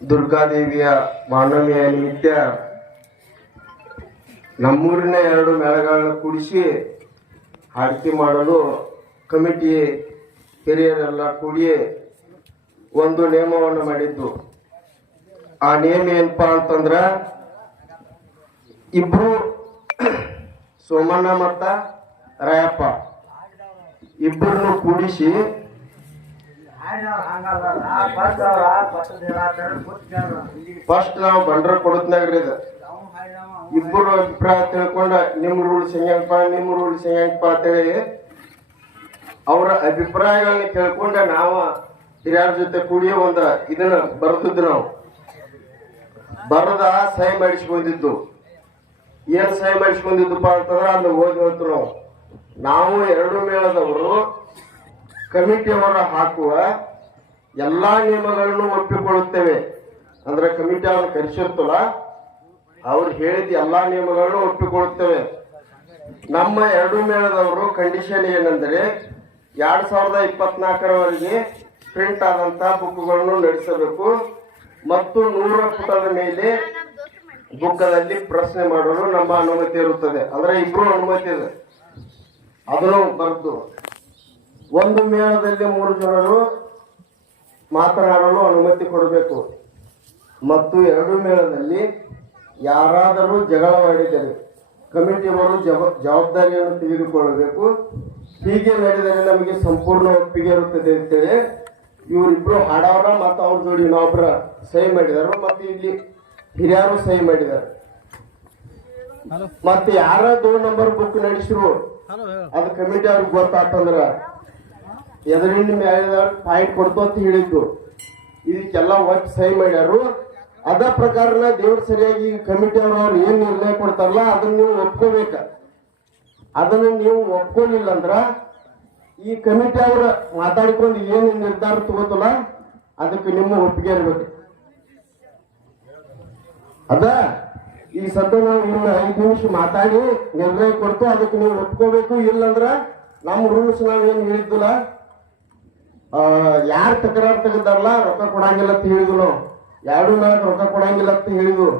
ದುರ್ಗಾದೇವಿಯ ಮಾನವೀಯ ನಿಮಿತ್ತ ನಮ್ಮೂರಿನ ಎರಡು ಮೇಳಗಳನ್ನು ಕೂಡಿಸಿ ಆರತಿ ಮಾಡಲು ಕಮಿಟಿ ಹಿರಿಯರೆಲ್ಲ ಕೂಡಿ ಒಂದು ನಿಯಮವನ್ನು ಮಾಡಿದ್ದು. ಆ ನಿಯಮ ಏನಪ್ಪ ಅಂತಂದ್ರ ಇಬ್ರು ಸೋಮಣ್ಣ ಮತ್ತ ರಾಯಪ್ಪ ಇಬ್ಬರನ್ನು ಕೂಡಿಸಿ ಫಸ್ಟ್ ನಾವು ಬಂಡ್ರ ಕೊಡತ್ನಾಗ್ರಿ ಇದು ಇಬ್ಬರು ಅಭಿಪ್ರಾಯ ತಿಳ್ಕೊಂಡ ನಿಮ್ ರೂಲ್ಸ್ ಹೆಂಗಪ್ಪ ನಿಮ್ ರೂಲ್ಸ್ ಹೆಂಗಪ್ಪ ಅಂತೇಳಿ ಅವರ ಅಭಿಪ್ರಾಯಗಳನ್ನ ಕೇಳ್ಕೊಂಡ ನಾವು ಹಿರಿಯರ ಜೊತೆ ಕೂಡಿ ಒಂದ ಇದನ್ನ ಬರ್ತಿದ್ದು ನಾವು. ಬರದ ಸಹಿ ಮಾಡಿಸ್ಕೊಂಡಿದ್ದು. ಏನ್ ಸಹಿ ಮಾಡಿಸ್ಕೊಂಡಿದ್ದಪ್ಪ ಅಂತಂದ್ರೆ ಅಲ್ಲಿ ಹೋಗಿ ಹೇಳ್ತು ನಾವು. ನಾವು ಎರಡು ಮೇಳದವರು ಕಮಿಟಿಯವರ ಹಾಕುವ ಎಲ್ಲಾ ನಿಯಮಗಳನ್ನು ಒಪ್ಪಿಕೊಳ್ಳುತ್ತೇವೆ. ಅಂದ್ರೆ ಕಮಿಟಿ ಅವ್ರು ಕರೆಸಿರ್ತಲ್ಲ ಅವ್ರು ಹೇಳಿದ ಎಲ್ಲಾ ನಿಯಮಗಳನ್ನು ಒಪ್ಪಿಕೊಳ್ಳುತ್ತೇವೆ. ನಮ್ಮ ಎರಡು ಮೇಳದವರು ಕಂಡೀಷನ್ ಏನಂದ್ರೆ, ಎರಡ್ ಸಾವಿರದ ಇಪ್ಪತ್ನಾಲ್ಕರವರೆಗೆ ಪ್ರಿಂಟ್ ಆದಂತಹ ಬುಕ್ಗಳನ್ನು ನಡೆಸಬೇಕು. ಮತ್ತು ನೂರ ಪುಟದ ಮೇಲೆ ಬುಕ್ಕದಲ್ಲಿ ಪ್ರಶ್ನೆ ಮಾಡಲು ನಮ್ಮ ಅನುಮತಿ ಇರುತ್ತದೆ. ಅಂದ್ರೆ ಇಬ್ರು ಅನುಮತಿ ಇದೆ. ಅದನ್ನು ಬರೆದು ಒಂದು ಮೇಳದಲ್ಲಿ ಮೂರು ಜನರು ಮಾತನಾಡಲು ಅನುಮತಿ ಕೊಡಬೇಕು. ಮತ್ತು ಎರಡು ಮೇಳದಲ್ಲಿ ಯಾರಾದರೂ ಜಗಳವಾಡಿದರೆ ಕಮಿಟಿಯವರು ಜವ ಜವಾಬ್ದಾರಿಯನ್ನು ತೆಗೆದುಕೊಳ್ಳಬೇಕು. ಹೀಗೆ ನಡೆದರೆ ನಮಗೆ ಸಂಪೂರ್ಣ ಒಪ್ಪಿಗೆ ಇರುತ್ತದೆ ಅಂತೇಳಿ ಇವರಿಬ್ರು ಹಾಡವರ ಮತ್ತು ಅವ್ರ ಜೋಡಿ ಇನ್ನೊಬ್ಬರ ಸಹಿ ಮಾಡಿದರು. ಮತ್ತು ಇಲ್ಲಿ ಹಿರಿಯರು ಸಹಿ ಮಾಡಿದ್ದಾರೆ ಮತ್ತೆ ಯಾರ ದೋ ನಂಬರ್ ಬುಕ್ ನಡೆಸಿರು? ಅದು ಕಮಿಟಿ ಅವ್ರಿಗೆ ಗೊತ್ತಾತಂದ್ರ ಎದರಿಂದ ಮೇಲೆ ಪಾಯಿಂಟ್ ಕೊಡ್ತು ಅಂತ ಹೇಳಿದ್ದು. ಇದಕ್ಕೆಲ್ಲ ಒಟ್ಟು ಸಹಿ ಮಾಡ್ಯಾರು. ಅದ ಪ್ರಕಾರನ ದೇವ್ರ ಸರಿಯಾಗಿ ಕಮಿಟಿ ಅವ್ರು ಏನ್ ನಿರ್ಣಯ ಕೊಡ್ತಾರಲ್ಲ, ಅದನ್ನ ನೀವು ಒಪ್ಕೋಬೇಕ. ಅದನ್ನ ನೀವು ಒಪ್ಕೊಳ್ಳಿಲ್ಲ ಅಂದ್ರ ಈ ಕಮಿಟಿ ಅವ್ರ ಮಾತಾಡ್ಕೊಂಡು ಏನು ನಿರ್ಧಾರ ತಗೋತಲ್ಲ, ಅದಕ್ಕೆ ನಿಮ್ಮ ಒಪ್ಪಿಗೆ ಇರ್ಬೇಕು. ಅದ? ಈ ಸದ್ಯ ನಾವು ಇನ್ನು ಐದು ನಿಮಿಷ ಮಾತಾಡಿ ನಿರ್ಣಯ ಕೊಡ್ತು, ಅದಕ್ಕೆ ನೀವು ಒಪ್ಕೋಬೇಕು. ಇಲ್ಲಂದ್ರ ನಮ್ಮ ರೂಲ್ಸ್ ನಾವು ಏನು ಹೇಳಿದ್ದಿಲ್ಲ ಯಾರು ತಕರಾರು ತೆಗೆದಾರಲ್ಲ ರೊಕ್ಕ ಕೊಡಂಗಿಲ್ಲ ಅಂತ ಹೇಳಿದ್ರು ಎರಡು ನಾಲ್ಕು ರೊಕ್ಕ ಕೊಡಂಗಿಲ್ಲ ಅಂತ ಹೇಳಿದ್ರು.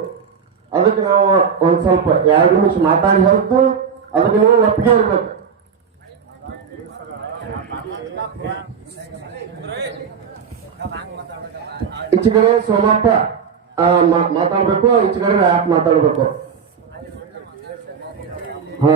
ಅದಕ್ಕೆ ನಾವು ಒಂದ್ ಸ್ವಲ್ಪ ಎರಡು ನಿಮಿಷ ಮಾತಾಡಿ ಹೇಳ್ತು. ಅದಕ್ಕೆ ನೀವು ಒಪ್ಪಿಗೆ ಇರ್ಬೇಕು. ಈಚೆ ಸೋಮಪ್ಪ ಮಾತಾಡ್ಬೇಕು. ಈಚೆ ಕಡೆ ಆಪ್ ಮಾತಾಡ್ಬೇಕು. ಹಾ.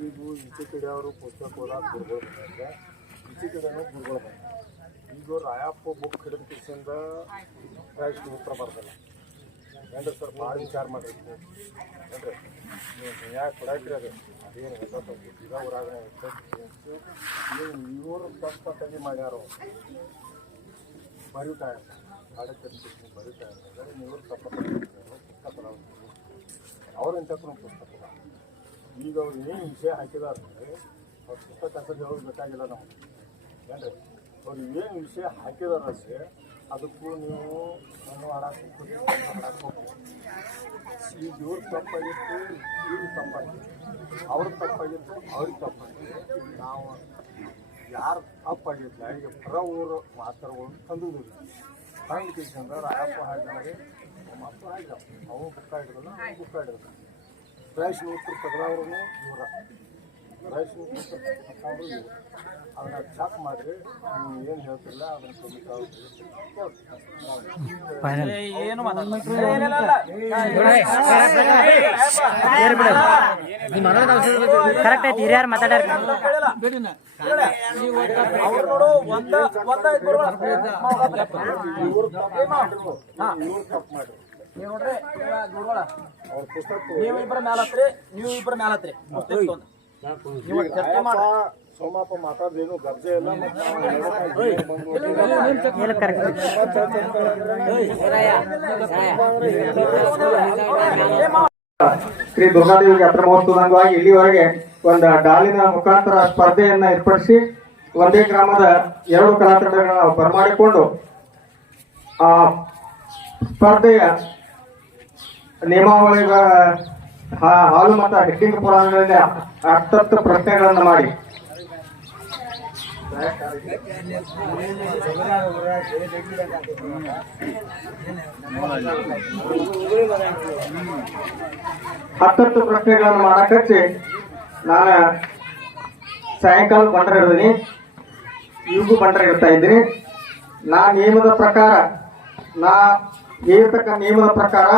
ಈಗ ಈಚೆ ಕಡೆ ಅವರು ಪುಸ್ತಕ ಓದಾಕ ಗುರುಗಳು ಬಂದಾಗ ಈಚೆ ಕಡೆನೂ ಗುರುಗಳು ಬಂದ ಈಗ ರಾಯಪ್ಪ ಬುಕ್ ಹಿಡಿದ ಕಿಸಿಂದ ಪ್ರೈಸ್ ಉತ್ತರ ಬರ್ತಲ್ಲ ಏನ್ರಿ ಸರ್ ಭಾಳ ವಿಚಾರ ಮಾಡಿರ್ತೀವಿ ಏನ್ರಿ ನೀವು ಯಾಕೆ ಕೊಡಾಕ್ರಿ ಅದು ಅದೇನು ಗೊತ್ತಾಗ್ತದೆ ಈಗ ಊರಾಗ ನೀವು ಇವರು ತಪ್ಪ ತಗಿ ಮಾಡ್ಯಾರು ಬರೀತಾಯ ಕಾಡಕ್ಕೆ ಇರ್ತಾರೆ ನೀವು ತಪ್ಪ ತಗಿ ಪುಸ್ತಕ ಅವ್ರು ಎಂತಕ್ಕೂ ಪುಸ್ತಕ ಈಗ ಅವ್ರು ಏನು ವಿಷಯ ಹಾಕಿದಾರೆ ಅಂದರೆ ಅವ್ರ ಪುಸ್ತಕ ಹಾಕೋದು ಅವ್ರಿಗೆ ಬೇಕಾಗಿಲ್ಲ ನಮಗೆ ಏನ್ರಿ ಅವ್ರು ಏನು ವಿಷಯ ಹಾಕಿದಾರಷ್ಟೇ ಅದಕ್ಕೂ ನೀವು ನಾನು ಆಡಕ್ಕೆ ಹೋಗ್ತೀವಿ ಈಗ ಇವ್ರ ತಪ್ಪಾಗಿತ್ತು ಇವ್ರ ತಪ್ಪಾಗಿತ್ತು ಅವ್ರ ತಪ್ಪಾಗಿತ್ತು ಅವ್ರಿಗೆ ತಪ್ಪಾಗಿತ್ತು ನಾವು ಯಾರು ತಪ್ಪಾಗಿಲ್ಲ ಈಗ ಪರ ಊರು ಮಾತಾಡ್ಕೊಂಡು ತಂದಿದ್ದೀವಿ. ತಂದು ಕಿಶಂದ್ರೆ ಆಯಪ್ಪ ಹಾಕಿದ್ರೆ ಮಕ್ಕಳು ಹಾಕಿದ ಅವು ಹಿಡಿದಲ್ಲ ಅವು ಬುಕ್ಕ ಹಿಡಿದ ರೈಸ್ ನೂರು ತೆಗೆದವ್ರು ಇವರ ರೈಸ್ ನೂರು ತಗೊಂಡು ಅದನ್ನ ಚೆಕ್ ಮಾಡಿರಿ ಏನು ಹೇಳ್ತಿಲ್ಲ ಅದನ್ನ ಕರೆಕ್ಟ್ ಐತಿ ಹಿರಿಯರ್ ಮಾತಾಡ್ಯಾರ ಇವ್ರು ತಪ್ಪು ನೀವು ನೋಡ್ರಿ ಗುರುಗಳ ನೀವು ಇಬ್ಬರ ಮ್ಯಾಲ ಹತ್ರಿ ನೀವು ಇಬ್ಬರ ಮ್ಯಾಲ ಹತ್ರಿ ಸೋಮಪ್ಪ ಮಾತಾಡ್ದೇನು ಗರ್ಜೆ ಇಲ್ಲ ಶ್ರೀ ದುರ್ಗಾದೇವಿ ಜಾತ್ರಾ ಮಹೋತ್ಸವದ ಅಂಗವಾಗಿ ಇಲ್ಲಿವರೆಗೆ ಒಂದು ಡಾಲಿನ ಮುಖಾಂತರ ಸ್ಪರ್ಧೆಯನ್ನ ಏರ್ಪಡಿಸಿ ಒಂದೇ ಗ್ರಾಮದ ಎರಡು ಕಲಾತಂಡಗಳನ್ನ ಬರಮಾಡಿಕೊಂಡು ಆ ಸ್ಪರ್ಧೆಯ ನಿಯಮಾವಳಿಗಳ ಹಾಲು ಮತ್ತು ಹೆಡ್ಡಿಂಗ್ ಪುರಾಣಗಳಲ್ಲಿ ಹತ್ತತ್ತು ಪ್ರಶ್ನೆಗಳನ್ನು ಮಾಡಿ. ಹತ್ತತ್ತು ಪ್ರಶ್ನೆಗಳನ್ನು ಮಾಡಕಚ್ಚಿ ನಾನು ಸಾಯಂಕಾಲ ಬಂಡ್ರೆ ಇರ್ತೀನಿ. ಇವಿಗೂ ಬಂಡ್ರೆ ಇರ್ತಾ ಇದ್ದೀನಿ. ನಾ ನಿಯಮದ ಪ್ರಕಾರ, ನಾ ಹೇಳ್ತಕ್ಕ ನಿಯಮದ ಪ್ರಕಾರ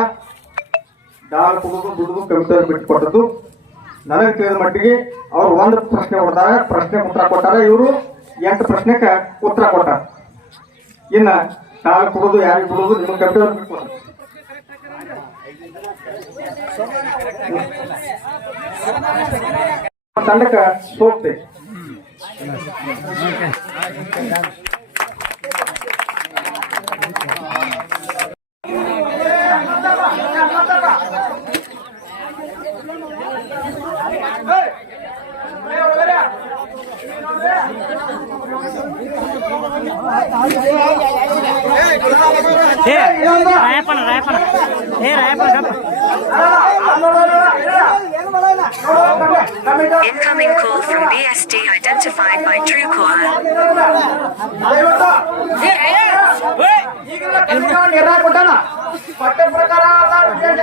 ಕುಡುದು ದುಡಿದು ಕವಿತೆಯನ್ನು ಬಿಟ್ಟುಕೊಟ್ಟದ್ದು? ನನಗೆ ತಿಳಿದ ಮಟ್ಟಿಗೆ ಅವ್ರು ಒಂದು ಪ್ರಶ್ನೆ ಕೊಡ್ತಾರೆ ಪ್ರಶ್ನೆ ಉತ್ತರ ಕೊಟ್ಟಾರ ಇವರು ಎಂಟು ಪ್ರಶ್ನೆಗೆ ಉತ್ತರ ಕೊಟ್ಟಾರ. ಇನ್ನ ದಾಲ್ ಕುಡುದು, ಯಾರಿಗೆ ಬಿಡುದು ನಿಮಗೆ ಕವಿತೆ ಬಿಟ್ಟು ಕೊಡ್ತಾರೆ ತಂಡಕ್ಕೆ ಸೋಕ್ತೆ Incoming call from BSD identified by Truecaller. ಪಠ್ಯ ಪ್ರಕಾರ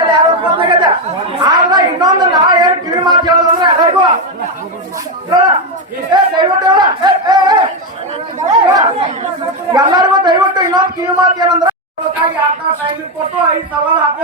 ಯಾರು ಆಗ ಇನ್ನೊಂದು ನಾ ಏನು ಕಿವಿ ಮಾತು ಹೇಳೋದಂದ್ರೆ ಎಲ್ಲರಿಗೂ ದಯವಿಟ್ಟು. ಎಲ್ಲರಿಗೂ ದಯವಿಟ್ಟು ಇನ್ನೊಂದು ಕಿವಿ ಮಾತು ಏನಂದ್ರೆ આવતા આવતા ટાઈમે પોતો અહીં સવાલ આપો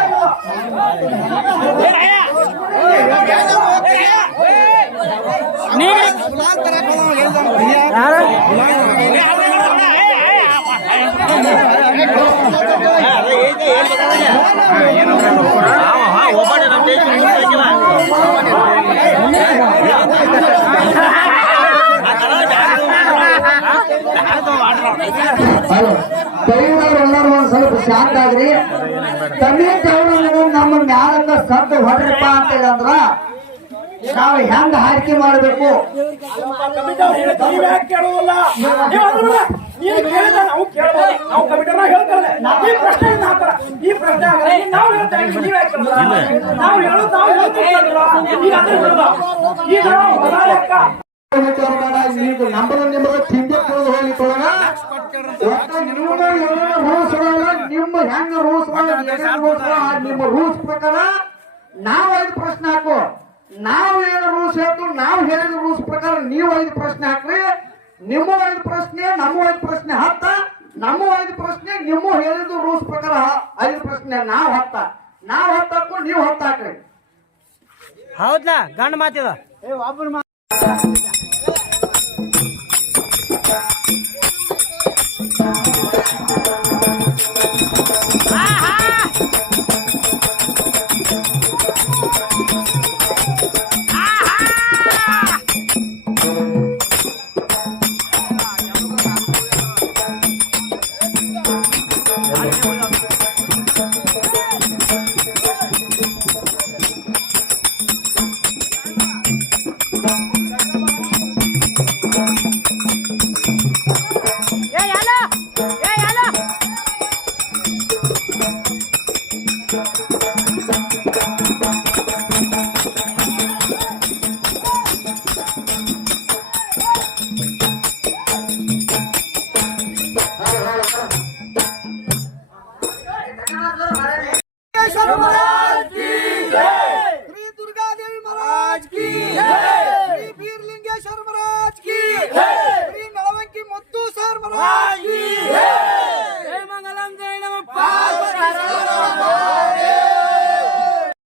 ಎಲ್ಲರೂ ಒಂದ್ ಸ್ವಲ್ಪ ಶಾಂತ ಆಗ್ರಿ. ತಮ್ಮಿ ತವರು ನಮ್ಮ ಮ್ಯಾಲಕ್ಕ ಸದ್ದು ಹೊಡ್ರಪ್ಪ ಅಂತ ಅಂದ್ರ ನಾವು ಹೆಂಗ ಆಯ್ಕೆ ಮಾಡ್ಬೇಕು? ಈಗ ನಂಬರ್ ನಿಮ್ಮದು ತಿಂಡಿ ಒಟ್ಟು ನಿಮ್ಮ ಹೆಂಗ ರೂಲ್ಸ್ ನಿಮ್ಮ ರೂಲ್ಸ್ ಪ್ರಕಾರ ನಾವ್ ಪ್ರಶ್ನೆ ಹಾಕು. ನಾವು ಏನು ರೂಲ್ಸ್ ಹೇಳ್ತು ನಾವು ಹೇಳಿದ ರೂಲ್ಸ್ ಪ್ರಕಾರ ನೀವು ಐದು ಪ್ರಶ್ನೆ ಹಾಕ್ರಿ ನಿಮ್ಮ ಐದು ಪ್ರಶ್ನೆ ನಮ್ಮ ಐದು ಪ್ರಶ್ನೆ ಹತ್ತ ನಮ್ಮ ಐದು ಪ್ರಶ್ನೆ ನಿಮ್ಮ ಹೇಳಿದ ರೂಲ್ಸ್ ಪ್ರಕಾರ ಐದು ಪ್ರಶ್ನೆ ನಾವು ಹತ್ತ ನಾವು ಹತ್ತಕ್ಕೂ ನೀವು ಹತ್ತ ಹಾಕ್ರಿ. ಹೌದಾ ಗಂಡ ಮಾತಿದ? ज्ञानेश्वर महाराज की जय! श्री दुर्गा देवी महाराज की जय! मंगलम जय नम। पार्वती